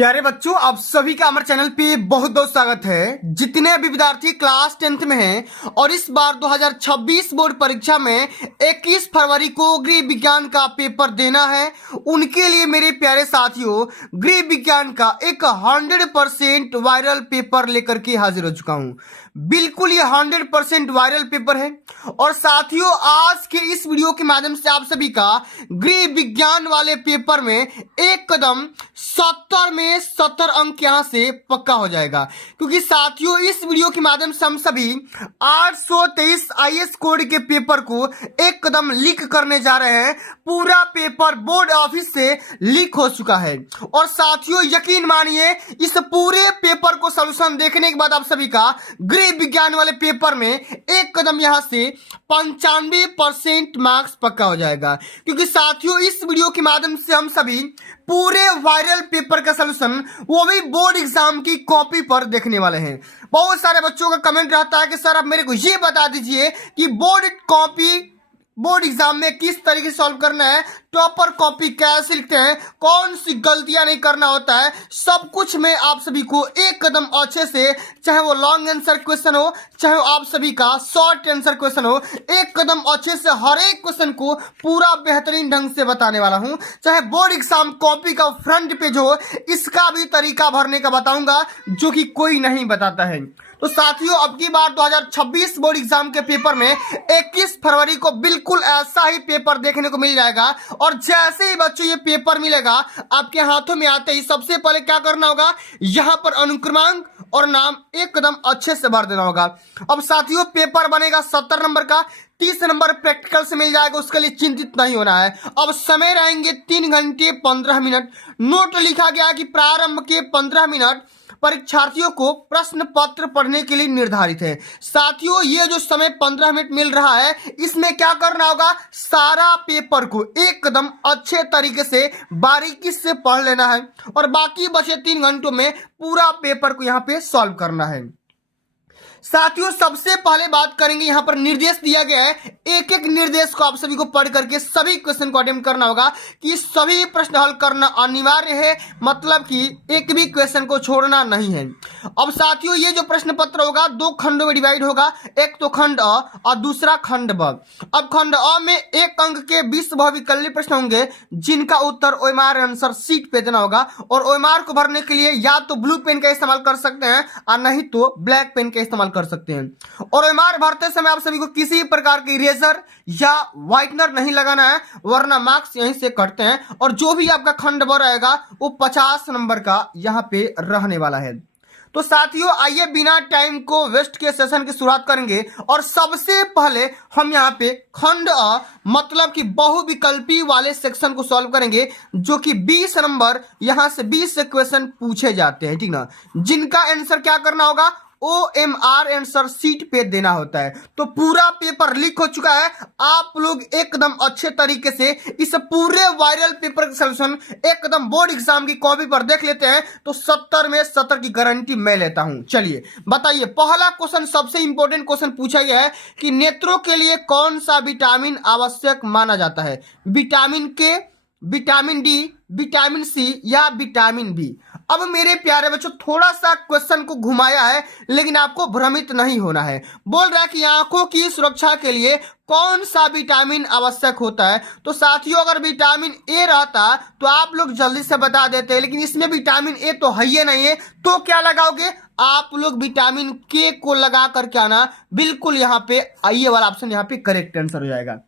प्यारे बच्चों, आप सभी का हमारे चैनल पे बहुत बहुत स्वागत है। जितने भी विद्यार्थी क्लास 10th में हैं और इस बार 2026 बोर्ड परीक्षा में 21 फरवरी को गृह विज्ञान का पेपर देना है, उनके लिए मेरे प्यारे साथियों गृह विज्ञान का एक 100% वायरल पेपर लेकर के हाजिर हो चुका हूँ। बिल्कुल ये 100% वायरल पेपर है। और साथियों, आज के इस वीडियो के माध्यम से आप सभी का गृह विज्ञान वाले पेपर में एक कदम 70 में 70 अंक यहां से पक्का हो जाएगा, क्योंकि साथियों इस वीडियो के माध्यम से हम सभी 823 आईएएस कोड के पेपर को एक कदम लीक करने जा रहे हैं। पूरा पेपर बोर्ड ऑफिस से लीक हो चुका है और साथियों यकीन मानिए इस पूरे पेपर को सॉल्यूशन देखने के बाद आप सभी का गृह विज्ञान वाले पेपर में एक कदम यहां से 95% मार्क्स पक्का हो जाएगा, क्योंकि साथियों इस वीडियो के माध्यम से हम सभी पूरे वायरल पेपर का सलूशन वो भी बोर्ड एग्जाम की कॉपी पर देखने वाले हैं। बहुत सारे बच्चों का कमेंट रहता है कि सर आप मेरे को ये बता दीजिए कि बोर्ड एग्जाम में किस तरीके से सॉल्व करना है, टॉपर कॉपी कैसे लिखते हैं, कौन सी गलतियां नहीं करना होता है, सब कुछ मैं आप सभी को एक कदम अच्छे से, चाहे वो लॉन्ग आंसर क्वेश्चन हो, चाहे वो आप सभी का शॉर्ट आंसर क्वेश्चन हो, एक कदम अच्छे से हर एक क्वेश्चन को पूरा बेहतरीन ढंग से बताने वाला हूं। चाहे बोर्ड एग्जाम कॉपी का फ्रंट पेज हो, इसका भी तरीका भरने का बताऊंगा जो कि कोई नहीं बताता है। तो साथियों अब की बार 2026 बोर्ड एग्जाम के पेपर में 21 फरवरी को बिल्कुल ऐसा ही पेपर देखने को मिल जाएगा। और जैसे ही बच्चों ये पेपर मिलेगा आपके हाथों में आते ही सबसे पहले क्या करना होगा, यहां पर अनुक्रमांक और नाम एक कदम अच्छे से भर देना होगा। अब साथियों पेपर बनेगा 70 नंबर का, 30 नंबर प्रैक्टिकल से मिल जाएगा, उसके लिए चिंतित नहीं होना है। अब समय रहेंगे 3 घंटे 15 मिनट। नोट लिखा गया कि प्रारंभ के 15 मिनट परीक्षार्थियों को प्रश्न पत्र पढ़ने के लिए निर्धारित है। साथियों ये जो समय 15 मिनट मिल रहा है, इसमें क्या करना होगा, सारा पेपर को एक कदम अच्छे तरीके से बारीकी से पढ़ लेना है और बाकी बचे 3 घंटों में पूरा पेपर को यहाँ पे सॉल्व करना है। साथियों सबसे पहले बात करेंगे, यहां पर निर्देश दिया गया है, एक एक निर्देश को आप सभी को पढ़ करके सभी क्वेश्चन को अटेम्प्ट करना होगा कि सभी प्रश्न हल करना अनिवार्य है, मतलब कि एक भी क्वेश्चन को छोड़ना नहीं है। अब साथियों ये जो प्रश्न पत्र होगा 2 खंडों में डिवाइड होगा, एक तो खंड अ और दूसरा खंड ब। अब खंड अ में 1 अंक के 20 बहुविकल्पीय प्रश्न होंगे जिनका उत्तर ओएमआर आंसर शीट पे देना होगा। और ओएमआर को भरने के लिए या तो ब्लू पेन का इस्तेमाल कर सकते हैं और नहीं तो ब्लैक पेन का इस्तेमाल कर सकते हैं। और ओएमआर भरते समय आप सभी को किसी प्रकार की इरेजर या व्हाइटनर नहीं लगाना है, वरना मार्क्स यहीं से कटते हैं। और जो भी आपका खंड ब रहेगा वो 50 नंबर का यहां पे रहने वाला है। तो साथियों आइए बिना टाइम को वेस्ट के सेशन की शुरुआत करेंगे और सबसे पहले हम यहाँ पे खंड अ मतलब कि बहुविकल्पी वाले सेक्शन को सॉल्व करेंगे, जो कि 20 नंबर यहां से 20 से क्वेश्चन पूछे जाते हैं, ठीक ना, जिनका आंसर क्या करना होगा, ओएमआर आंसर शीट पे देना होता है। तो पूरा पेपर लीक हो चुका है, आप लोग एकदम अच्छे तरीके से इस पूरे वायरल पेपर का सलूशन एकदम बोर्ड एग्जाम की कॉपी पर देख लेते हैं तो 70 में 70 की गारंटी मैं लेता हूं। चलिए बताइए, पहला क्वेश्चन सबसे इंपॉर्टेंट क्वेश्चन पूछा गया है कि नेत्रों के लिए कौन सा विटामिन आवश्यक माना जाता है, विटामिन के, विटामिन डी, विटामिन सी या विटामिन बी। अब मेरे प्यारे बच्चों थोड़ा सा क्वेश्चन को घुमाया है, लेकिन आपको भ्रमित नहीं होना है। बोल रहा है कि आंखों की सुरक्षा के लिए कौन सा विटामिन आवश्यक होता है। तो साथियों अगर विटामिन ए रहता तो आप लोग जल्दी से बता देते हैं, लेकिन इसमें विटामिन ए तो है ही नहीं है, तो क्या लगाओगे, आप लोग विटामिन के को लगा करके आना। बिल्कुल यहाँ पे ये वाला ऑप्शन यहाँ पे करेक्ट आंसर हो जाएगा।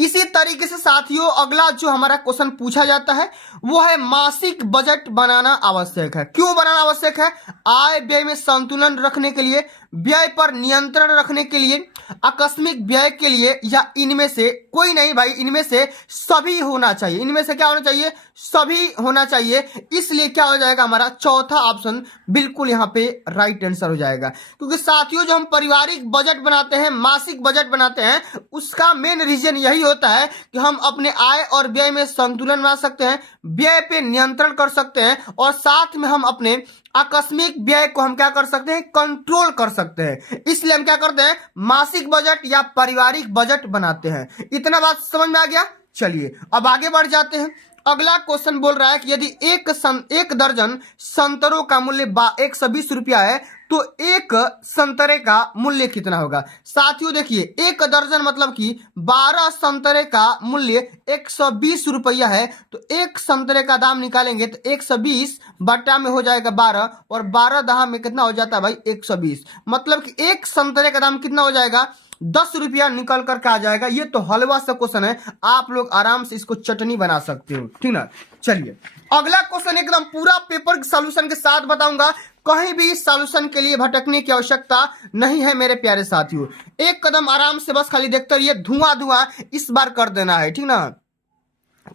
इसी तरीके से साथियों अगला जो हमारा क्वेश्चन पूछा जाता है वो है मासिक बजट बनाना आवश्यक है। क्यों बनाना आवश्यक है, आय व्यय में संतुलन रखने के लिए, व्यय पर नियंत्रण रखने के लिए, आकस्मिक व्यय के लिए, या इनमें से कोई नहीं भाई, इनमें से सभी होना चाहिए। इनमें से क्या होना चाहिए, सभी होना चाहिए। इसलिए क्या हो जाएगा, हमारा चौथा ऑप्शन बिल्कुल यहाँ पे राइट आंसर हो जाएगा। क्योंकि साथियों जो हम पारिवारिक बजट बनाते हैं, मासिक बजट बनाते हैं, उसका मेन रीजन यही होता है कि हम अपने आय और व्यय में संतुलन बना सकते हैं, व्यय पे नियंत्रण कर सकते हैं और साथ में हम अपने आकस्मिक व्यय को हम क्या कर सकते हैं, कंट्रोल कर सकते हैं। इसलिए हम क्या करते हैं, मासिक बजट या पारिवारिक बजट बनाते हैं। इतना बात समझ में आ गया। चलिए अब आगे बढ़ जाते हैं। अगला क्वेश्चन बोल रहा है कि यदि एक दर्जन संतरों का मूल्य 120 रुपया है तो एक संतरे का मूल्य कितना होगा। साथियों देखिए, एक दर्जन मतलब कि 12 संतरे का मूल्य 120 रुपया है, तो एक संतरे का दाम निकालेंगे तो 120 बटा में हो जाएगा 12, और 12 दहा में कितना हो जाता है भाई 120, मतलब कि एक संतरे का दाम कितना हो जाएगा 10 रुपया निकल करके आ जाएगा। ये तो हलवा सा क्वेश्चन है, आप लोग आराम से इसको चटनी बना सकते हो, ठीक ना। चलिए अगला क्वेश्चन एकदम पूरा पेपर सॉल्यूशन के साथ बताऊंगा, कहीं भी सॉल्यूशन के लिए भटकने की आवश्यकता नहीं है मेरे प्यारे साथियों। एक कदम आराम से बस खाली देखते रहिए, धुआं धुआं इस बार कर देना है, ठीक ना।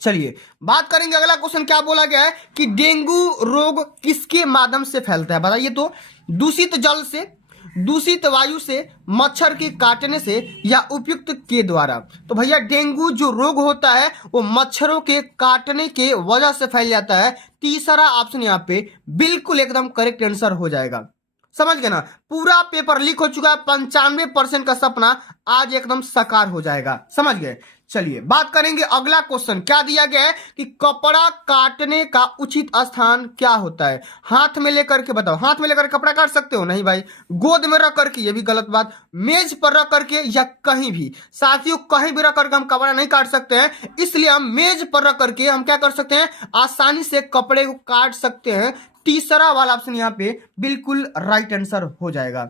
चलिए बात करेंगे, अगला क्वेश्चन क्या बोला गया है कि डेंगू रोग किसके माध्यम से फैलता है, बताइए तो। दूषित जल से, दूषित वायु से, मच्छर के काटने से, या उपयुक्त के द्वारा। तो भैया डेंगू जो रोग होता है वो मच्छरों के काटने के वजह से फैल जाता है। तीसरा ऑप्शन यहाँ पे बिल्कुल एकदम करेक्ट आंसर हो जाएगा, समझ गए ना। पूरा पेपर लीक हो चुका है, 95% का सपना आज एकदम साकार हो जाएगा, समझ गए। चलिए बात करेंगे, अगला क्वेश्चन क्या दिया गया है कि कपड़ा काटने का उचित स्थान क्या होता है। हाथ में लेकर के बताओ, हाथ में लेकर कपड़ा काट सकते हो, नहीं भाई। गोद में रख करके, ये भी गलत बात। मेज पर रख करके या कहीं भी, साथियों कहीं भी रख करके हम कपड़ा नहीं काट सकते हैं, इसलिए हम मेज पर रख करके हम क्या कर सकते हैं, आसानी से कपड़े को काट सकते हैं। तीसरा वाला ऑप्शन यहाँ पे बिल्कुल राइट आंसर हो जाएगा,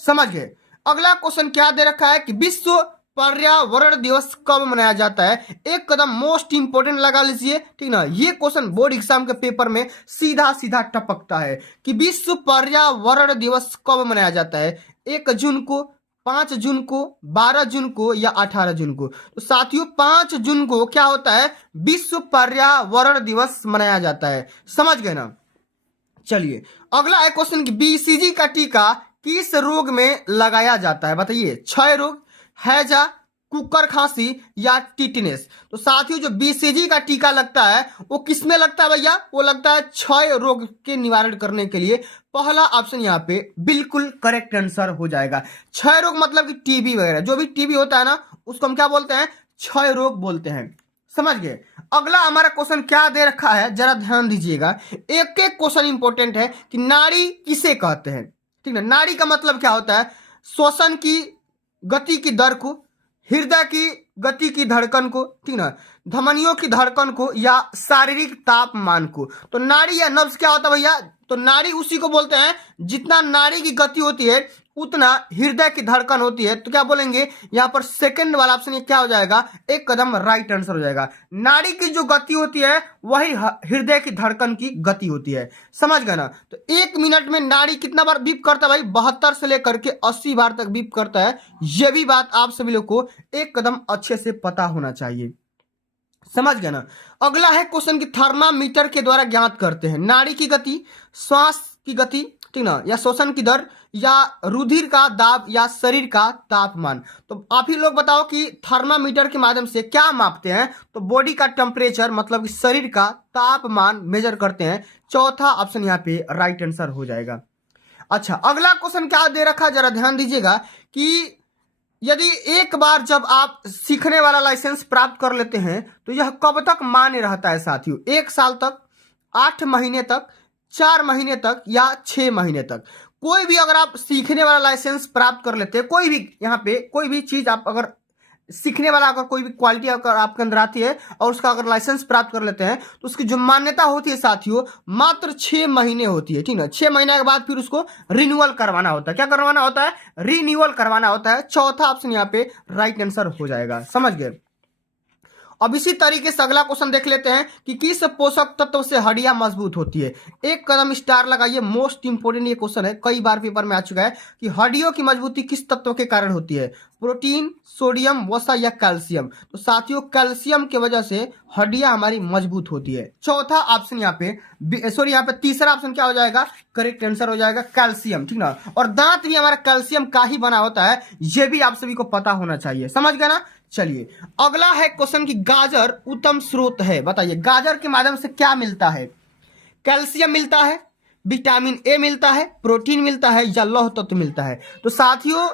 समझ गए। अगला क्वेश्चन क्या दे रखा है कि विश्व पर्यावरण दिवस कब मनाया जाता है। एक कदम मोस्ट इंपोर्टेंट लगा लीजिए, ठीक ना। ये क्वेश्चन बोर्ड एग्जाम के पेपर में सीधा सीधा टपकता है कि विश्व पर्यावरण दिवस कब मनाया जाता है। 1 जून को, 5 जून को, 12 जून को, या 18 जून को। तो साथियों 5 जून को क्या होता है, विश्व पर्यावरण दिवस मनाया जाता है, समझ गए ना। चलिए अगला है क्वेश्चन कि बीसीजी का टीका किस रोग में लगाया जाता है, बताइए। क्षय रोग, हैजा, कुकर खांसी, या टिटनेस। तो साथियों जो बीसीजी का टीका लगता है वो किसमें लगता है भैया, वो लगता है क्षय रोग के निवारण करने के लिए। पहला ऑप्शन यहाँ पे बिल्कुल करेक्ट आंसर हो जाएगा। क्षय रोग मतलब कि टीबी वगैरह, जो भी टीबी होता है ना उसको हम क्या बोलते हैं, क्षय रोग बोलते हैं, समझ गए। अगला हमारा क्वेश्चन क्या दे रखा है, जरा ध्यान दीजिएगा। एक एक क्वेश्चन इंपॉर्टेंट है कि नाड़ी किसे कहते हैं, ठीक है। नाड़ी का मतलब क्या होता है, श्वसन की गति की दर को, हृदय की गति की धड़कन को, ठीक ना, धमनियों की धड़कन को, या शारीरिक तापमान को। तो नाड़ी या नब्ज क्या होता है भैया, तो नाड़ी उसी को बोलते हैं जितना नाड़ी की गति होती है उतना हृदय की धड़कन होती है। तो क्या बोलेंगे यहाँ पर सेकंड वाला ऑप्शन क्या हो जाएगा, एक कदम राइट आंसर हो जाएगा। नाड़ी की जो गति होती है वही हृदय की धड़कन की गति होती है, समझ गए ना। तो 1 मिनट में नाड़ी कितना बार बीप करता है भाई, 72 से लेकर के 80 बार तक बीप करता है। यह भी बात आप सभी लोग को एक कदम अच्छे से पता होना चाहिए, समझ गए ना। अगला है क्वेश्चन कि थर्मामीटर के द्वारा ज्ञात करते हैं नाड़ी की गति, श्वास की गति, ठीक ना, या श्वसन की दर, या रुधिर का दाब, या शरीर का तापमान। तो आप ही लोग बताओ कि थर्मामीटर के माध्यम से क्या मापते हैं, तो बॉडी का टेम्परेचर मतलब कि शरीर का तापमान मेजर करते हैं। चौथा ऑप्शन यहाँ पे राइट आंसर हो जाएगा। अच्छा अगला क्वेश्चन क्या दे रखा, जरा ध्यान दीजिएगा कि यदि एक बार जब आप सीखने वाला लाइसेंस प्राप्त कर लेते हैं तो यह कब तक मान्य रहता है साथियों, 1 साल तक, 8 महीने तक, 4 महीने तक, या 6 महीने तक। कोई भी अगर आप सीखने वाला लाइसेंस प्राप्त कर लेते हैं, कोई भी यहाँ पे कोई भी चीज आप अगर सीखने वाला अगर कोई भी क्वालिटी अगर आपके अंदर आती है और उसका अगर लाइसेंस प्राप्त कर लेते हैं तो उसकी जो मान्यता होती है साथियों मात्र 6 महीने होती है, ठीक है। 6 महीने के बाद फिर उसको रिन्यूअल करवाना होता है। क्या करवाना होता है, रिन्यूअल करवाना होता है। चौथा ऑप्शन यहाँ पे राइट आंसर हो जाएगा, समझ गए। अब इसी तरीके से अगला क्वेश्चन देख लेते हैं कि किस पोषक तत्व से हड्डियां मजबूत होती है। एक कदम स्टार लगाइए, मोस्ट इंपोर्टेंट ये क्वेश्चन है, कई बार पेपर में आ चुका है कि हड्डियों की मजबूती किस तत्व के कारण होती है, प्रोटीन, सोडियम, वसा, या कैल्शियम। तो साथियों कैल्शियम की वजह से हड्डियां हमारी मजबूत होती है। चौथा ऑप्शन यहाँ पे तीसरा ऑप्शन क्या हो जाएगा, करेक्ट आंसर हो जाएगा कैल्शियम, ठीक ना। और दांत भी हमारा कैल्शियम का ही बना होता है, ये भी आप सभी को पता होना चाहिए, समझ गए ना। चलिए अगला है क्वेश्चन कि गाजर उत्तम स्रोत है, बताइए गाजर के माध्यम से क्या मिलता है, कैल्शियम मिलता है, विटामिन ए मिलता है, प्रोटीन मिलता है, या लौह तत्व मिलता है। तो साथियों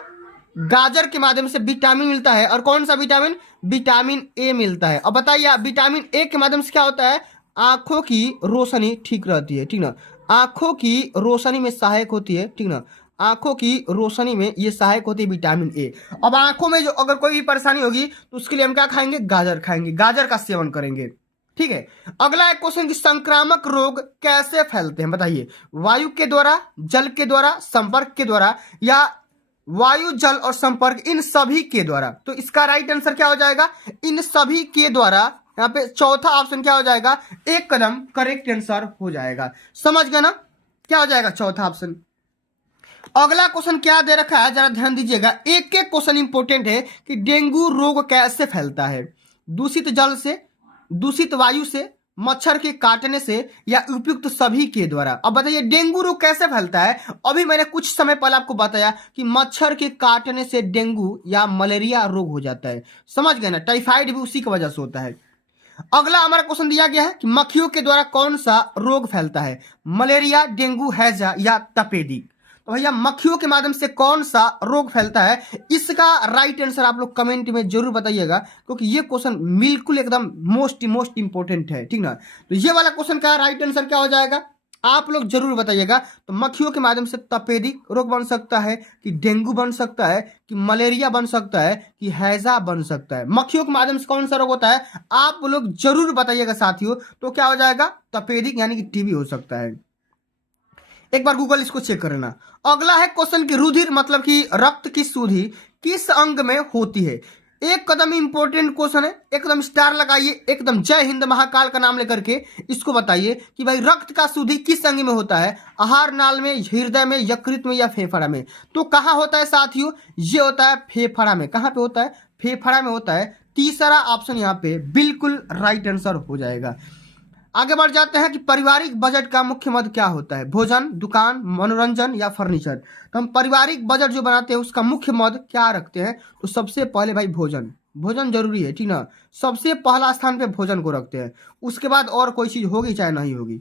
गाजर के माध्यम से विटामिन मिलता है। और कौन सा विटामिन? विटामिन ए मिलता है। अब बताइए विटामिन ए के माध्यम से क्या होता है? आंखों की रोशनी ठीक रहती है, ठीक ना, आंखों की रोशनी में सहायक होती है, ठीक ना, आंखों की रोशनी में ये सहायक होती है विटामिन ए। अब आंखों में जो अगर कोई भी परेशानी होगी तो उसके लिए हम क्या खाएंगे? गाजर खाएंगे, गाजर का सेवन करेंगे, ठीक है। अगला एक क्वेश्चन कि संक्रामक रोग कैसे फैलते हैं? बताइए, वायु के द्वारा, जल के द्वारा, संपर्क के द्वारा, या वायु, जल और संपर्क इन सभी के द्वारा? तो इसका राइट आंसर क्या हो जाएगा? इन सभी के द्वारा। यहाँ पे चौथा ऑप्शन क्या हो जाएगा? एक कदम करेक्ट आंसर हो जाएगा। समझ गए ना? क्या हो जाएगा? चौथा ऑप्शन। अगला क्वेश्चन क्या दे रखा है, जरा ध्यान दीजिएगा। एक एक क्वेश्चन इंपोर्टेंट है कि डेंगू रोग कैसे फैलता है? दूषित जल से, दूषित वायु से, मच्छर के काटने से, या उपयुक्त सभी के द्वारा? अब बताइए डेंगू रोग कैसे फैलता है? अभी मैंने कुछ समय पहले आपको बताया कि मच्छर के काटने से डेंगू या मलेरिया रोग हो जाता है। समझ गए ना? टाइफाइड भी उसी की वजह से होता है। अगला हमारा क्वेश्चन दिया गया है कि मक्खियों के द्वारा कौन सा रोग फैलता है? मलेरिया, डेंगू, हैजा या तपेदिक? तो भैया मक्खियों के माध्यम से कौन सा रोग फैलता है? इसका राइट आंसर आप लोग कमेंट में जरूर बताइएगा, क्योंकि ये क्वेश्चन बिल्कुल एकदम मोस्ट इंपोर्टेंट है, ठीक ना। तो ये वाला क्वेश्चन का राइट आंसर क्या हो जाएगा? आप लोग जरूर बताइएगा। तो मक्खियों के माध्यम से तपेदिक रोग बन सकता है, कि डेंगू बन सकता है, कि मलेरिया बन सकता है, कि हैजा बन सकता है? मक्खियों के माध्यम से कौन सा रोग होता है? आप लोग जरूर बताइएगा साथियों। तो क्या हो जाएगा? तपेदिक यानी कि टीबी हो सकता है। एक बार गूगल इसको चेक करना। अगला है क्वेश्चन की रुधिर मतलब कि रक्त की सुधि किस अंग में होती है? एक कदम इंपोर्टेंट क्वेश्चन है, एकदम स्टार लगाइए, एकदम जय हिंद महाकाल का नाम लेकर के इसको बताइए कि भाई रक्त का सुधि किस अंग में होता है? आहार नाल में, हृदय में, यकृत में, या फेफड़ा में? तो कहाँ होता है साथियों? ये होता है फेफड़ा में। कहाँ पे होता है? फेफड़ा में होता है। तीसरा ऑप्शन यहाँ पे बिल्कुल राइट आंसर हो जाएगा। आगे बढ़ जाते हैं कि पारिवारिक बजट का मुख्य मद क्या होता है? भोजन, दुकान, मनोरंजन या फर्नीचर? तो हम पारिवारिक बजट जो बनाते हैं उसका मुख्य मद क्या रखते हैं? तो सबसे पहले भाई भोजन, भोजन जरूरी है, ठीक ना। सबसे पहला स्थान पे भोजन को रखते हैं, उसके बाद और कोई चीज होगी चाहे नहीं होगी,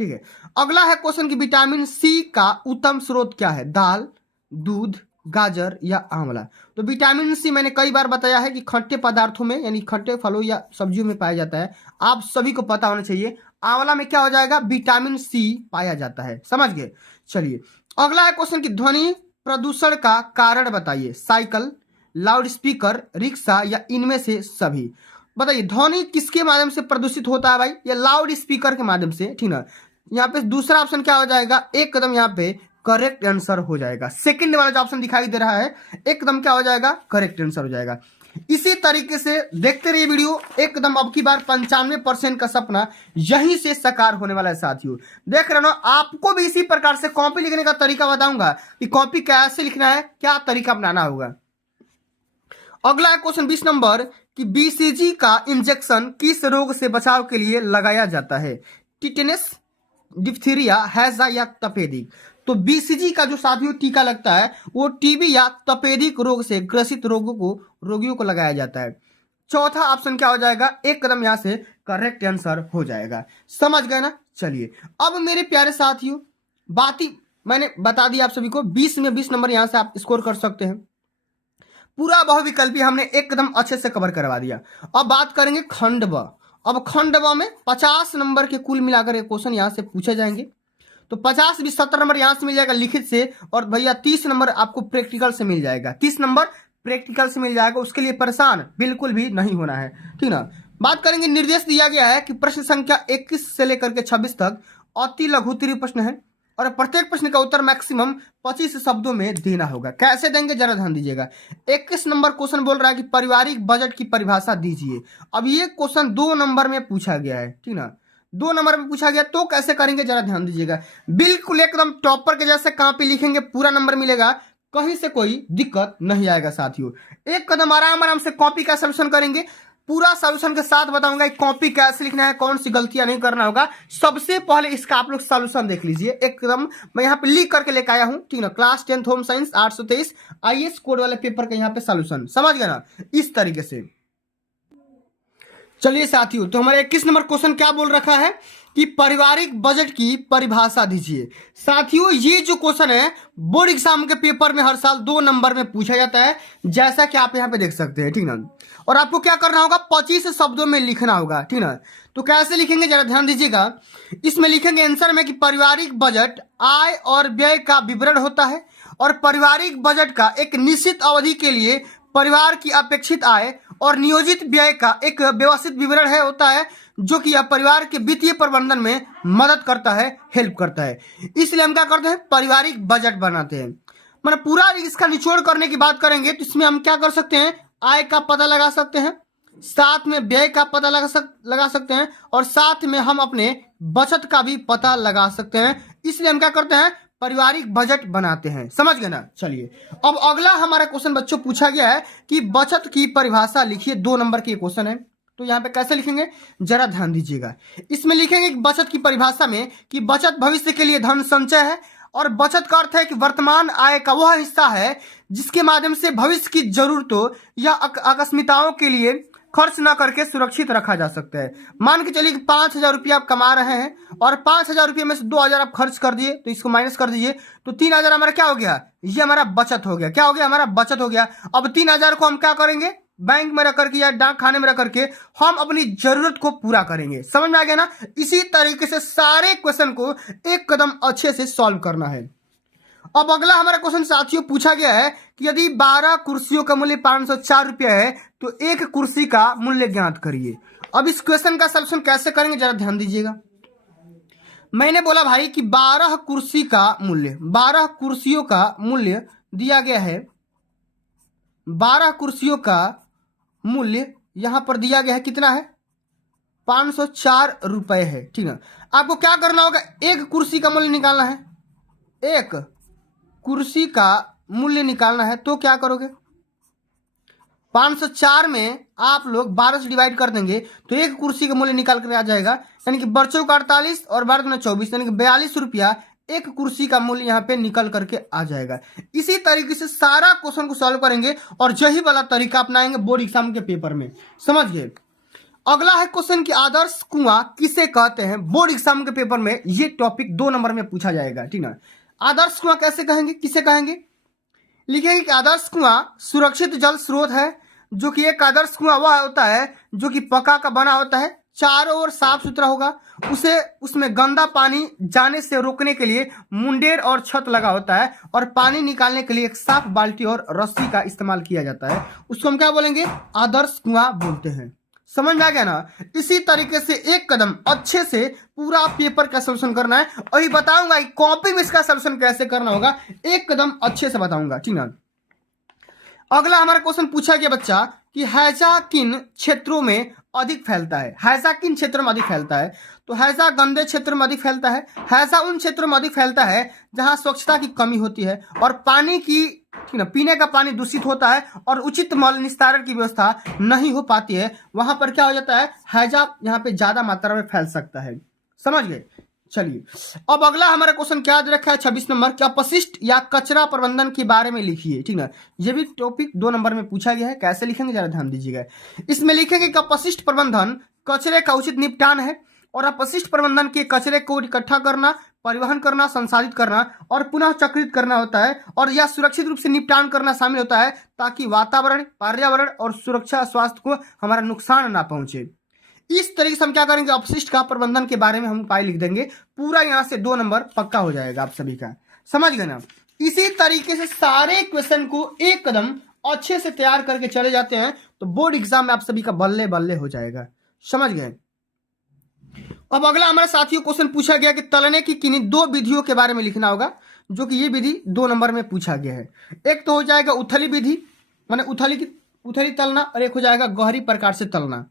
ठीक है। अगला है क्वेश्चन की विटामिन सी का उत्तम स्रोत क्या है? दाल, दूध, गाजर या आंवला? तो विटामिन सी मैंने कई बार बताया है कि खट्टे पदार्थों में यानी खट्टे फलों या सब्जियों में पाया जाता है। आप सभी को पता होना चाहिए। आंवला में क्या हो जाएगा? विटामिन सी पाया जाता है। समझ गए? चलिए अगला है क्वेश्चन की ध्वनि प्रदूषण का कारण बताइए। साइकिल, लाउड स्पीकर, रिक्शा या इनमें से सभी? बताइए ध्वनि किसके माध्यम से प्रदूषित होता है भाई? या लाउड स्पीकर के माध्यम से, ठीक ना। यहाँ पे दूसरा ऑप्शन क्या हो जाएगा? एक कदम यहाँ पे करेक्ट आंसर हो जाएगा। सेकंड वाला जो ऑप्शन दिखाई दे रहा है एकदम क्या हो जाएगा? करेक्ट आंसर हो जाएगा। इसी तरीके से देखते रहिए वीडियो, एकदम अब की बार 95% का सपना यहीं से साकार होने वाला है साथियों। देख रहे हो, आपको भी इसी प्रकार से कॉपी लिखने का तरीका बताऊंगा कि कॉपी कैसे लिखना है, क्या तरीका अपनाना होगा। अगला है क्वेश्चन 20 नंबर कि बीसीजी का इंजेक्शन किस रोग से बचाव के लिए लगाया जाता है? टिटेनस, डिप्थीरिया, हैजा या तपेदिक? तो बीसीजी का जो साथियों टीका लगता है वो टीबी या तपेदिक रोग से ग्रसित रोगियों को लगाया जाता है। चौथा ऑप्शन क्या हो जाएगा? एक कदम यहां से करेक्ट आंसर हो जाएगा। समझ गए ना? चलिए अब मेरे प्यारे साथियों बात ही मैंने बता दी आप सभी को। 20 में 20 नंबर यहां से आप स्कोर कर सकते हैं। पूरा बहुविकल्पी हमने एकदम अच्छे से कवर करवा दिया। अब बात करेंगे खंड ब। अब खंड ब में 50 नंबर के कुल मिलाकर एक क्वेश्चन यहां से पूछे जाएंगे। तो 50 भी 70 नंबर यहां से मिल जाएगा लिखित से, और भैया 30 नंबर आपको प्रैक्टिकल से मिल जाएगा। 30 नंबर प्रैक्टिकल से मिल जाएगा, उसके लिए परेशान बिल्कुल भी नहीं होना है, ठीक ना। बात करेंगे निर्देश दिया गया है कि प्रश्न संख्या 21 से लेकर के 26 तक अति लघुत्तरीय प्रश्न है, और प्रत्येक प्रश्न का उत्तर मैक्सिमम 25 शब्दों में देना होगा। कैसे देंगे जरा ध्यान दीजिएगा। 21 नंबर क्वेश्चन बोल रहा है कि पारिवारिक बजट की परिभाषा दीजिए। अब ये क्वेश्चन 2 नंबर में पूछा गया है, ठीक ना, 2 नंबर में पूछा गया, तो कैसे करेंगे जरा ध्यान दीजिएगा। बिल्कुल एकदम टॉपर के जैसे कॉपी लिखेंगे, पूरा नंबर मिलेगा, कहीं से कोई दिक्कत नहीं आएगा साथियों। एक कदम आराम आराम से कॉपी का सोल्यूशन करेंगे, पूरा सोल्यूशन के साथ बताऊंगा कॉपी कैसे लिखना है, कौन सी गलतियां नहीं करना होगा। सबसे पहले इसका आप लोग सोल्यूशन देख लीजिए, एकदम मैं यहाँ पे लिख करके लेकर आया हूं, ठीक ना। Class 10 home science 823 IAS code वाले पेपर का यहाँ पे सोल्यूशन, समझ गए ना, इस तरीके से। चलिए साथियों, तो हमारे 21 नंबर क्वेश्चन क्या बोल रखा है कि पारिवारिक बजट की परिभाषा दीजिए। साथियों, ये जो क्वेश्चन है बोर्ड एग्जाम के पेपर में हर साल 2 नंबर में पूछा जाता है, जैसा कि आप यहाँ पे देख सकते हैं, ठीक ना। और आपको क्या करना होगा, 25 शब्दों में लिखना होगा, ठीक ना। तो कैसे लिखेंगे जरा ध्यान दीजिएगा। इसमें लिखेंगे आंसर में कि पारिवारिक बजट आय और व्यय का विवरण होता है, और पारिवारिक बजट का एक निश्चित अवधि के लिए परिवार की अपेक्षित आय और नियोजित व्यय का एक व्यवस्थित विवरण है होता है, जो कि यह परिवार के वित्तीय प्रबंधन में मदद करता है, हेल्प करता है। इसलिए हम क्या करते हैं, पारिवारिक बजट बनाते हैं। मतलब पूरा इसका निचोड़ करने की बात करेंगे तो इसमें हम क्या कर सकते हैं, आय का पता लगा सकते हैं, साथ में व्यय का पता लगा सकते हैं, और साथ में हम अपने बचत का भी पता लगा सकते हैं। इसलिए हम क्या करते हैं, पारिवारिक बजट बनाते हैं। समझ गए ना। चलिए अब अगला हमारा क्वेश्चन बच्चों पूछा गया है कि बचत की परिभाषा लिखिए। 2 नंबर की क्वेश्चन है, तो यहाँ पे कैसे लिखेंगे जरा ध्यान दीजिएगा। इसमें लिखेंगे कि बचत की परिभाषा में कि बचत भविष्य के लिए धन संचय है, और बचत का अर्थ है कि वर्तमान आय का वह हिस्सा है जिसके माध्यम से भविष्य की जरूरतों या आकस्मिकताओं के लिए खर्च ना करके सुरक्षित रखा जा सकता है। मान के चलिए कि 5,000 रुपया आप कमा रहे हैं, और 5,000 रुपये में से 2,000 आप खर्च कर दिए, तो इसको माइनस कर दीजिए, तो 3,000 हमारा क्या हो गया, ये हमारा बचत हो गया। क्या हो गया, हमारा बचत हो गया। अब 3,000 को हम क्या करेंगे, बैंक में रख करके या डाक खाने में रख करके हम अपनी जरूरत को पूरा करेंगे। समझ में आ गया ना। इसी तरीके से सारे क्वेश्चन को एक कदम अच्छे से सॉल्व करना है। अब अगला हमारा क्वेश्चन साथियों पूछा गया है कि यदि 12 कुर्सियों का मूल्य 504 रुपया है तो एक कुर्सी का मूल्य ज्ञात करिए। अब इस क्वेश्चन का सॉल्यूशन कैसे करेंगे जरा ध्यान दीजिएगा। मैंने बोला भाई कि 12 कुर्सी का मूल्य, 12 कुर्सियों का मूल्य दिया गया है, 12 कुर्सियों का मूल्य यहां पर दिया गया है, कितना है, 504 रुपए है, ठीक है। आपको क्या करना होगा, एक कुर्सी का मूल्य निकालना है, एक कुर्सी का मूल्य निकालना है। तो क्या करोगे, 504 में आप लोग 12 से डिवाइड कर देंगे तो एक कुर्सी का मूल्य निकाल कर आ जाएगा, यानी कि बच्चों का 48 और 12 24, यानी कि 42 रुपया एक कुर्सी का मूल्य यहाँ पे निकल करके आ जाएगा। इसी तरीके से सारा क्वेश्चन को सॉल्व करेंगे और यही वाला तरीका अपनाएंगे बोर्ड एग्जाम के पेपर में। समझ गए। अगला है क्वेश्चन कि आदर्श कुआं किसे कहते हैं। बोर्ड एग्जाम के पेपर में ये टॉपिक 2 नंबर में पूछा जाएगा, ठीक है। आदर्श कुआं कैसे कहेंगे, किसे कहेंगे, लिखेंगे कि आदर्श कुआं सुरक्षित जल स्रोत है, जो कि एक आदर्श कुआं वह होता है जो कि पक्का का बना होता है, चारों ओर साफ सुथरा होगा, उसमें गंदा पानी जाने से रोकने के लिए मुंडेर और छत लगा होता है, और पानी निकालने के लिए एक साफ बाल्टी और रस्सी का इस्तेमाल किया जाता है। उसको हम क्या बोलेंगे, आदर्श कुआं बोलते हैं। समझ में आ गया ना। इसी तरीके से एक कदम अच्छे से पूरा पेपर का सॉल्यूशन करना है, और ये बताऊंगा कि कॉपी में इसका सॉल्यूशन कैसे करना होगा, एक कदम अच्छे से बताऊंगा, ठीक है। अगला हमारा क्वेश्चन पूछा गया बच्चा कि हैजा किन क्षेत्रों में अधिक फैलता है। हैजा किन क्षेत्रों में अधिक फैलता है, तो हैजा गंदे क्षेत्रों में अधिक फैलता है। हैजा उन क्षेत्रों में अधिक फैलता है जहां स्वच्छता की कमी होती है और पानी की, ठीक ना, पीने का पानी दूषित होता है और उचित मल निस्तारण की व्यवस्था नहीं हो पाती है। वहां पर क्या हो जाता है, हैजा यहाँ पे ज्यादा मात्रा में फैल सकता है। समझ गए। चलिए अब अगला हमारा क्वेश्चन क्या रखा है, 26 नंबर, क्या अपशिष्ट या कचरा प्रबंधन के बारे में लिखिए, ठीक है। ये भी टॉपिक 2 नंबर में पूछा गया है। कैसे लिखेंगे जरा ध्यान दीजिएगा। इसमें लिखेंगे कि अपशिष्ट प्रबंधन कचरे का उचित निपटान है, और अपशिष्ट प्रबंधन के कचरे को इकट्ठा करना, परिवहन करना, संसाधित करना और पुनः चक्रित करना होता है, और यह सुरक्षित रूप से निपटान करना शामिल होता है ताकि वातावरण, पर्यावरण और सुरक्षा स्वास्थ्य को हमारा नुकसान ना पहुंचे। इस तरीके से हम क्या करेंगे, अपशिष्ट का प्रबंधन के बारे में हम उपाय लिख देंगे। पूरा यहां से 2 नंबर पक्का हो जाएगा आप सभी का। समझ गए ना। इसी तरीके से सारे क्वेश्चन को एक कदम अच्छे से तैयार करके चले जाते हैं तो बोर्ड एग्जाम में आप सभी का बल्ले बल्ले हो जाएगा। समझ गए। अब अगला हमारे साथियों क्वेश्चन पूछा गया कि तलने की किन्हीं 2 विधियों के बारे में लिखना होगा, जो कि ये विधि 2 नंबर में पूछा गया है। एक तो हो जाएगा उथली विधि, माने उथली तलना, और एक हो जाएगा गहरी प्रकार से तलना।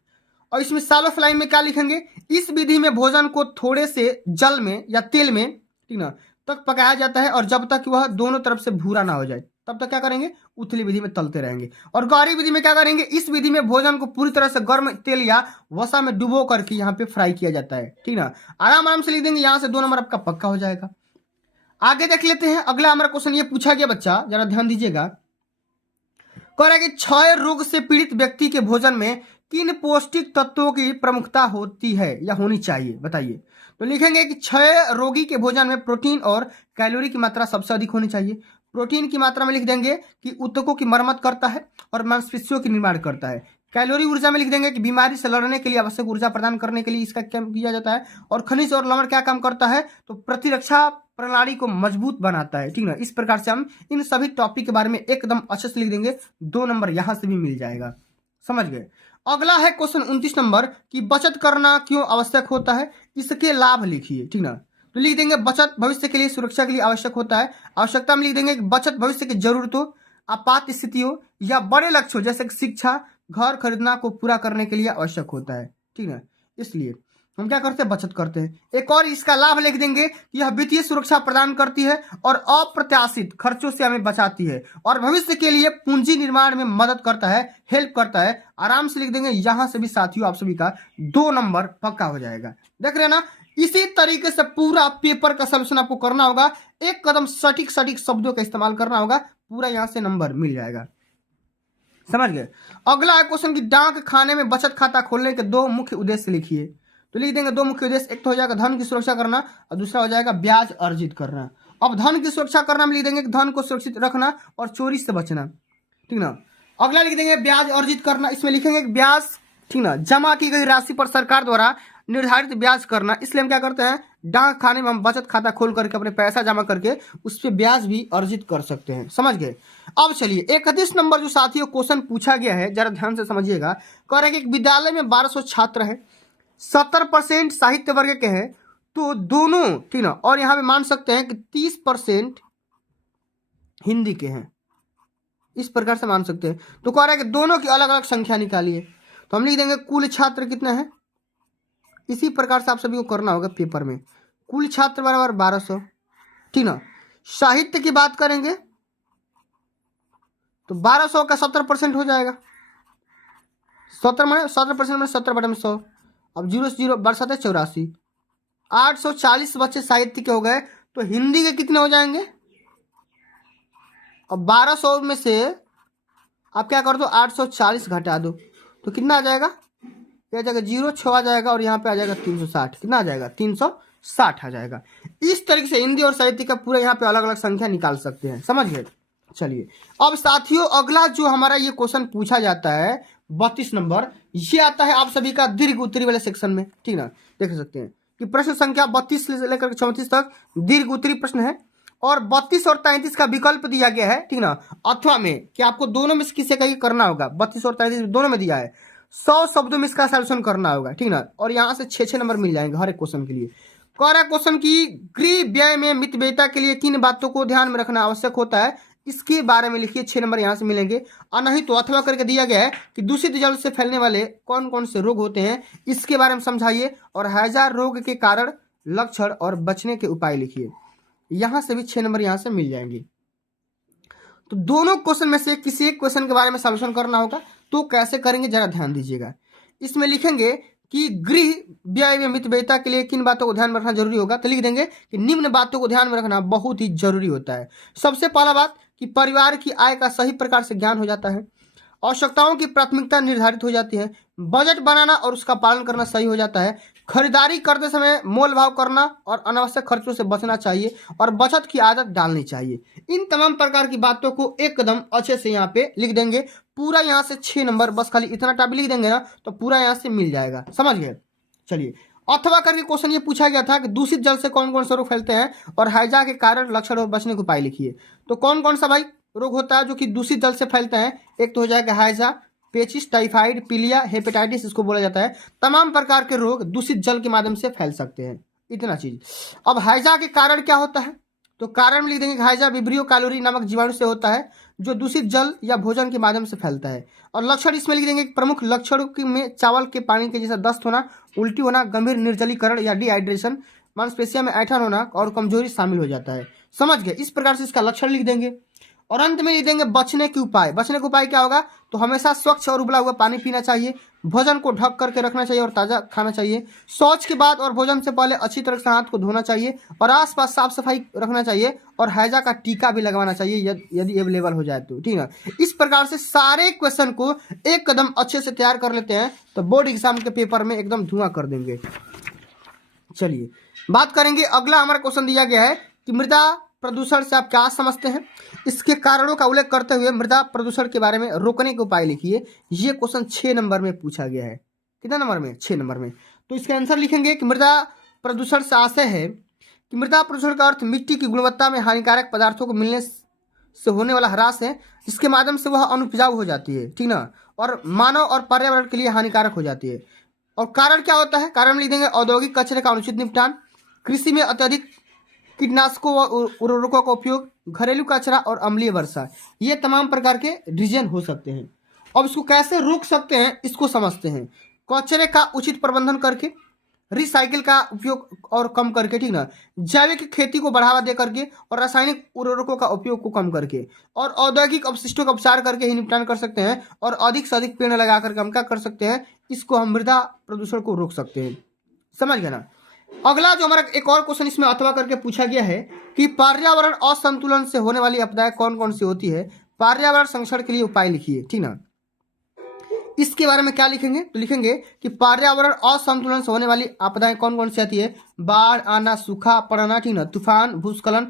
और इसमें सालो फ्लाई में क्या लिखेंगे, इस विधि में भोजन को थोड़े से जल में या तेल में, ठीक ना, तक पकाया जाता है, और जब तक वह दोनों तरफ से भूरा ना हो जाए तब तक क्या करेंगे, उथली विधि में तलते रहेंगे। और गहरी विधि में क्या करेंगे, इस विधि में भोजन को पूरी तरह से गर्म तेल या वसा में डुबो करके यहाँ पे फ्राई किया जाता है, ठीक ना। आराम आराम से लिख देंगे, यहाँ से 2 नंबर आपका पक्का हो जाएगा। आगे देख लेते हैं। अगला हमारा क्वेश्चन ये पूछा गया बच्चा, जरा ध्यान दीजिएगा। कह रहा है कि क्षय रोग से पीड़ित व्यक्ति के भोजन में किन पौष्टिक तत्वों की प्रमुखता होती है या होनी चाहिए, बताइए। तो लिखेंगे कि क्षय रोगी के भोजन में प्रोटीन और कैलोरी की मात्रा सबसे अधिक होनी चाहिए। प्रोटीन की मात्रा में लिख देंगे कि ऊतकों की मरम्मत करता है और मांसपेशियों की निर्माण करता है। कैलोरी ऊर्जा में लिख देंगे कि बीमारी से लड़ने के लिए आवश्यक ऊर्जा प्रदान करने के लिए इसका काम किया जाता है। और खनिज और लवण क्या काम करता है, तो प्रतिरक्षा प्रणाली को मजबूत बनाता है। ठीक ना, इस प्रकार से हम इन सभी टॉपिक के बारे में एकदम अच्छे से लिख देंगे। 2 नंबर यहां से भी मिल जाएगा। समझ गए। अगला है क्वेश्चन 29 नंबर कि बचत करना क्यों आवश्यक होता है, इसके लाभ लिखिए। ठीक ना, तो लिख देंगे बचत भविष्य के लिए सुरक्षा के लिए आवश्यक होता है। आवश्यकता में लिख देंगे कि बचत भविष्य की जरूरतों, आपात स्थितियों या बड़े लक्ष्यों जैसे कि शिक्षा, घर खरीदना को पूरा करने के लिए आवश्यक होता है। ठीक है, इसलिए हम क्या करते हैं, बचत करते हैं। एक और इसका लाभ लिख देंगे कि यह वित्तीय सुरक्षा प्रदान करती है और अप्रत्याशित खर्चों से हमें बचाती है और भविष्य के लिए पूंजी निर्माण में मदद करता है, हेल्प करता है। आराम से लिख देंगे। यहां से भी साथियों आप सभी का 2 नंबर पक्का हो जाएगा। देख रहे हैं ना, इसी तरीके से पूरा पेपर का सलूशन आपको करना होगा। एक कदम सटीक शब्दों का इस्तेमाल करना होगा, पूरा यहां से नंबर मिल जाएगा। समझ गए। अगला है क्वेश्चन की डाक खाने में बचत खाता खोलने के 2 मुख्य उद्देश्य लिखिए। तो लिख देंगे 2 मुख्य उद्देश्य। एक तो हो जाएगा धन की सुरक्षा करना और दूसरा हो जाएगा ब्याज अर्जित करना। अब धन की सुरक्षा करना में लिख देंगे कि धन को सुरक्षित रखना और चोरी से बचना। ठीक ना। अगला लिख देंगे ब्याज अर्जित करना। इसमें लिखेंगे कि ब्याज, ठीक ना, जमा की गई राशि पर सरकार द्वारा निर्धारित ब्याज करना। इसलिए हम क्या करते हैं, डाक खाने में हम बचत खाता खोल करके अपने पैसा जमा करके उस पर ब्याज भी अर्जित कर सकते हैं। समझ गए। अब चलिए 31 नंबर जो साथियों क्वेश्चन पूछा गया है, जरा ध्यान से समझिएगा। कह रहे हैं कि विद्यालय में 1200 छात्र है, 70% साहित्य वर्ग के हैं, तो दोनों, ठीक ना, और यहां पे मान सकते हैं कि 30% हिंदी के हैं। इस प्रकार से मान सकते हैं। तो कह रहा है कि दोनों की अलग अलग संख्या निकालिए। तो हम लिख देंगे कुल छात्र कितने हैं। इसी प्रकार से आप सभी को करना होगा पेपर में। कुल छात्र बराबर 1200। ठीक ना। साहित्य की बात करेंगे तो 1200 का 70% हो जाएगा। 70% में 70/100। अब 0 से 0 बढ़ 84। 840 बच्चे साहित्य के हो गए, तो हिंदी के कितने हो जाएंगे। अब 1200 में से आप क्या कर दो, 840 घटा दो, तो कितना आ जाएगा, क्या आ जाएगा, 0 6 आ जाएगा और यहाँ पे आ जाएगा 360। कितना आ जाएगा, 360 आ जाएगा। इस तरीके से हिंदी और साहित्य का पूरा यहाँ पे अलग अलग संख्या निकाल सकते हैं। समझ गए। चलिए अब साथियों अगला जो हमारा ये क्वेश्चन पूछा जाता है 32 नंबर, ये आता है आप सभी का दीर्घ उत्तरी वाले सेक्शन में। ठीक ना, देख सकते हैं कि प्रश्न संख्या 32 से लेकर 34 तक दीर्घ उत्तरी प्रश्न है और 32 और 33 का विकल्प दिया गया है। ठीक ना, अथवा में कि आपको दोनों में से किसी का ही करना होगा। 32 और 33 दोनों में दिया है। 100 शब्दों में इसका सॉल्यूशन करना होगा। ठीक ना, और यहाँ से 6 नंबर मिल जाएंगे हर एक क्वेश्चन के लिए। कह रहा है क्वेश्चन की गृह व्यय में मितव्ययिता के लिए किन बातों को ध्यान में रखना आवश्यक होता है, इसके बारे में लिखिए। 6 नंबर यहाँ से मिलेंगे। और नहीं तो अथवा करके दिया गया है कि दूषित जल से फैलने वाले कौन कौन से रोग होते हैं, इसके बारे में समझाइए। और हैजा रोग के कारण, लक्षण और बचने के उपाय लिखिए। यहां से भी 6 नंबर यहां से मिल जाएंगे। तो दोनों क्वेश्चन में से किसी एक क्वेश्चन के बारे में सॉल्यूशन करना होगा। तो कैसे करेंगे जरा ध्यान दीजिएगा। इसमें लिखेंगे कि गृह व्यय में मितव्ययिता के लिए किन बातों को ध्यान में रखना जरूरी होगा। तो लिख देंगे कि निम्न बातों को ध्यान में रखना बहुत ही जरूरी होता है। सबसे पहला बात कि परिवार की आय का सही प्रकार से ज्ञान हो जाता है, आवश्यकताओं की प्राथमिकता निर्धारित हो जाती है, बजट बनाना और उसका पालन करना सही हो जाता है, खरीदारी करते समय मोल भाव करना और अनावश्यक खर्चों से बचना चाहिए और बचत की आदत डालनी चाहिए। इन तमाम प्रकार की बातों को एकदम अच्छे से यहाँ पे लिख देंगे। पूरा यहाँ से 6 नंबर, बस खाली इतना टाइप लिख देंगे ना तो पूरा यहाँ से मिल जाएगा। समझ गए। चलिए अथवा करके क्वेश्चन ये पूछा गया था कि दूषित जल से कौन कौन से रोग फैलते हैं और हैजा के कारण, लक्षण और बचने के उपाय लिखिए। तो कौन कौन सा भाई रोग होता है जो कि दूषित जल से फैलते हैं। एक तो हो जाएगा हैजा, पेचिस, टाइफाइड, पीलिया, हेपेटाइटिस इसको बोला जाता है। तमाम प्रकार के रोग दूषित जल के माध्यम से फैल सकते हैं। इतना चीज। अब हैजा के कारण क्या होता है, तो कारण में लिख देंगे हैजा विब्रियो कैलोरी नामक जीवाणु से होता है जो दूषित जल या भोजन के माध्यम से फैलता है। और लक्षण इसमें लिख देंगे प्रमुख लक्षण में चावल के पानी के जैसा दस्त होना, उल्टी होना, गंभीर निर्जलीकरण या डिहाइड्रेशन, मांसपेशियों में ऐंठन होना और कमजोरी शामिल हो जाता है। समझ गए। इस प्रकार से इसका लक्षण लिख देंगे। और अंत में लिख देंगे बचने के उपाय। बचने के उपाय क्या होगा, तो हमेशा स्वच्छ और उबला हुआ पानी पीना चाहिए, भोजन को ढक करके रखना चाहिए और ताज़ा खाना चाहिए, शौच के बाद और भोजन से पहले अच्छी तरह से हाथ को धोना चाहिए और आसपास साफ सफाई रखना चाहिए और हैजा का टीका भी लगवाना चाहिए यदि अवेलेबल हो जाए तो। ठीक है। इस प्रकार से सारे क्वेश्चन को एक कदम अच्छे से तैयार कर लेते हैं तो बोर्ड एग्जाम के पेपर में एकदम धुआं कर देंगे। चलिए बात करेंगे, अगला हमारा क्वेश्चन दिया गया है कि मृदा प्रदूषण से आप क्या समझते हैं, इसके कारणों का उल्लेख करते हुए मृदा प्रदूषण के बारे में रोकने के उपाय लिखिए। ये क्वेश्चन 6 नंबर में पूछा गया है। कितना नंबर में? 6 नंबर में। तो इसका आंसर लिखेंगे कि मृदा प्रदूषण से आशय है कि मृदा प्रदूषण का अर्थ मिट्टी की गुणवत्ता में हानिकारक पदार्थों को मिलने से होने वाला ह्रास है, जिसके माध्यम से वह अनुपजाऊ हो जाती है, ठीक ना, और मानव और पर्यावरण के लिए हानिकारक हो जाती है। और कारण क्या होता है? कारण लिख देंगे औद्योगिक कचरे का अनुचित निपटान, कृषि में अत्यधिक कीटनाशकों व उर्वरकों का उपयोग, घरेलू कचरा और अम्लीय वर्षा, ये तमाम प्रकार के रीजन हो सकते हैं। अब इसको कैसे रोक सकते हैं इसको समझते हैं। कचरे का उचित प्रबंधन करके, रिसाइकिल का उपयोग और कम करके, ठीक ना, जैविक खेती को बढ़ावा दे करके और रासायनिक उर्वरकों का उपयोग को कम करके और औद्योगिक अपशिष्टों का उपचार करके ही निपटान कर सकते हैं। और अधिक से अधिक पेड़ लगा करके हम क्या कर सकते हैं, इसको हम मृदा प्रदूषण को रोक सकते हैं। समझ गए ना। अगला जो हमारा एक और क्वेश्चन इसमें अथवा करके पूछा गया है कि पर्यावरण असंतुलन से होने वाली आपदाएं कौन कौन सी होती है, पर्यावरण संरक्षण के लिए उपाय लिखिए, ठीक ना। इसके बारे में क्या लिखेंगे? तो लिखेंगे कि पर्यावरण असंतुलन से होने वाली आपदाएं कौन कौन सी आती है, बाढ़ आना, सूखा पड़ना, ठीक ना, तूफान, भूस्खलन,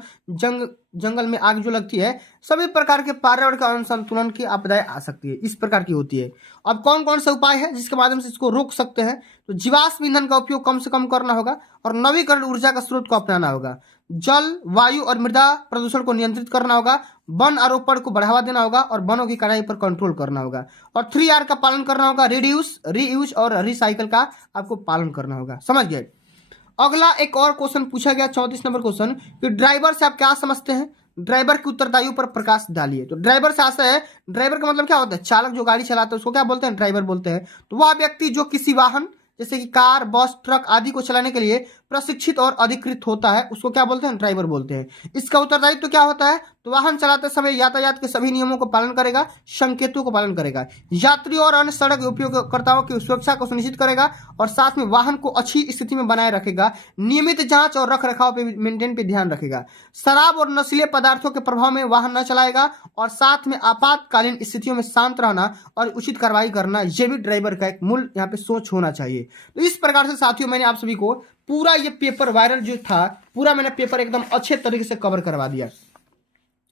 जंगल में आग जो लगती है, सभी प्रकार के पर्यावरण के असंतुलन की आपदाएं आ सकती है, इस प्रकार की होती है। अब कौन कौन से उपाय है जिसके माध्यम से इसको रोक सकते हैं? तो जीवाश्म ईंधन का उपयोग कम से कम करना होगा और नवीकरण ऊर्जा का स्रोत को अपनाना होगा, जल, वायु और मृदा प्रदूषण को नियंत्रित करना होगा, वन आरोपण को बढ़ावा देना होगा और वनों की कटाई पर कंट्रोल करना होगा, और 3R का पालन करना होगा, रिड्यूस, रीयूज और रिसाइकिल का आपको पालन करना होगा। समझ गए। अगला एक और क्वेश्चन पूछा गया 34 नंबर क्वेश्चन कि ड्राइवर से आप क्या समझते हैं, ड्राइवर की उत्तरदायियों पर प्रकाश डालिए। तो ड्राइवर से आशय है, ड्राइवर का मतलब क्या होता है? चालक जो गाड़ी चलाता है उसको क्या बोलते हैं? ड्राइवर बोलते हैं। तो वह व्यक्ति जो किसी वाहन जैसे कि कार, बस, ट्रक आदि को चलाने के लिए प्रशिक्षित और अधिकृत होता है उसको क्या बोलते हैं? ड्राइवर बोलते हैं। इसका उत्तरदायित्व क्या होता है? तो वाहन चलाते समय यातायात के सभी नियमों को पालन करेगा, संकेतों को पालन करेगा, यात्रियों और अन्य सड़क उपयोगकर्ताओं की सुरक्षा को सुनिश्चित करेगा और साथ में वाहन को अच्छी स्थिति में बनाए रखेगा, नियमित जांच और रख रखाव पे मेंटेन पे ध्यान रखेगा, शराब और नशीले पदार्थों के प्रभाव में वाहन न चलाएगा और साथ में आपातकालीन स्थितियों में शांत रहना और उचित कार्रवाई करना, यह भी ड्राइवर का एक मूल यहाँ पे सोच होना चाहिए। तो इस प्रकार से साथियों मैंने आप सभी को पूरा ये पेपर वायरल जो था पूरा मैंने पेपर एकदम अच्छे तरीके से कवर करवा दिया,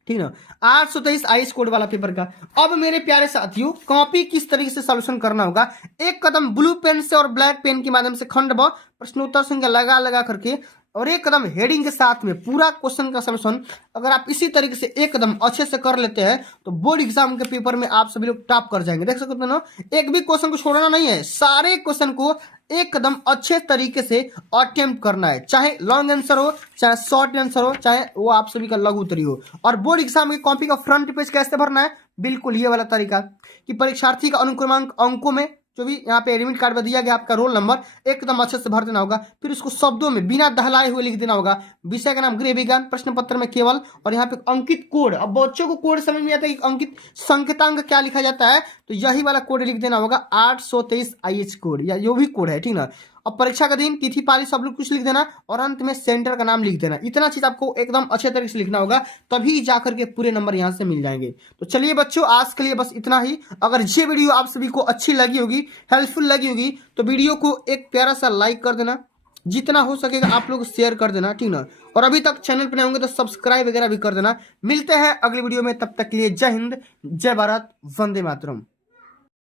ठीक ना, 823 आईएएस कोड वाला पेपर का। अब मेरे प्यारे साथियों कॉपी किस तरीके से सॉल्यूशन करना होगा, एक कदम ब्लू पेन से और ब्लैक पेन के माध्यम से खंड व प्रश्नोत्तर संख्या लगा लगा करके और एक कदम हेडिंग के साथ में पूरा क्वेश्चन का सॉल्यूशन अगर आप इसी तरीके से एक कदम अच्छे से कर लेते हैं तो बोर्ड एग्जाम के पेपर में आप सभी लोग टॉप कर जाएंगे। देख सकते हो ना, एक भी क्वेश्चन को छोड़ना नहीं है, सारे क्वेश्चन को एक कदम अच्छे तरीके से अटेम्प्ट करना है, चाहे लॉन्ग आंसर हो, चाहे शॉर्ट आंसर हो, चाहे वो आप सभी का लघु उत्तरी हो। और बोर्ड एग्जाम की कॉपी का फ्रंट पेज कैसे भरना है, बिल्कुल ये वाला तरीका कि परीक्षार्थी का अनुक्रमांक अंकों में जो भी यहाँ पे एडमिट कार्ड में दिया गया आपका रोल नंबर एकदम अच्छे से भर देना होगा, फिर उसको शब्दों में बिना दहलाए हुए लिख देना होगा, विषय का नाम गृह विज्ञान, प्रश्न पत्र में केवल, और यहाँ पे अंकित कोड। अब बच्चों को कोड समझ में आता है कि अंकित संकेतांक क्या लिखा जाता है, तो यही वाला कोड लिख देना होगा 823 आईएच कोड या जो भी कोड है, ठीक ना। अब परीक्षा का दिन, तिथि, पाली सब लोग कुछ लिख देना और अंत में सेंटर का नाम लिख देना। इतना चीज आपको एकदम अच्छे तरीके से लिखना होगा, तभी जाकर के पूरे नंबर यहाँ से मिल जाएंगे। तो चलिए बच्चों आज के लिए बस इतना ही। अगर ये वीडियो आप सभी को अच्छी लगी होगी, हेल्पफुल लगी होगी, तो वीडियो को एक प्यारा सा लाइक कर देना, जितना हो सकेगा आप लोग शेयर कर देना, ठीक ना। और अभी तक चैनल पर नए होंगे तो सब्सक्राइब वगैरह भी कर देना। मिलते हैं अगली वीडियो में, तब तक के लिए जय हिंद, जय भारत, वंदे मातरम।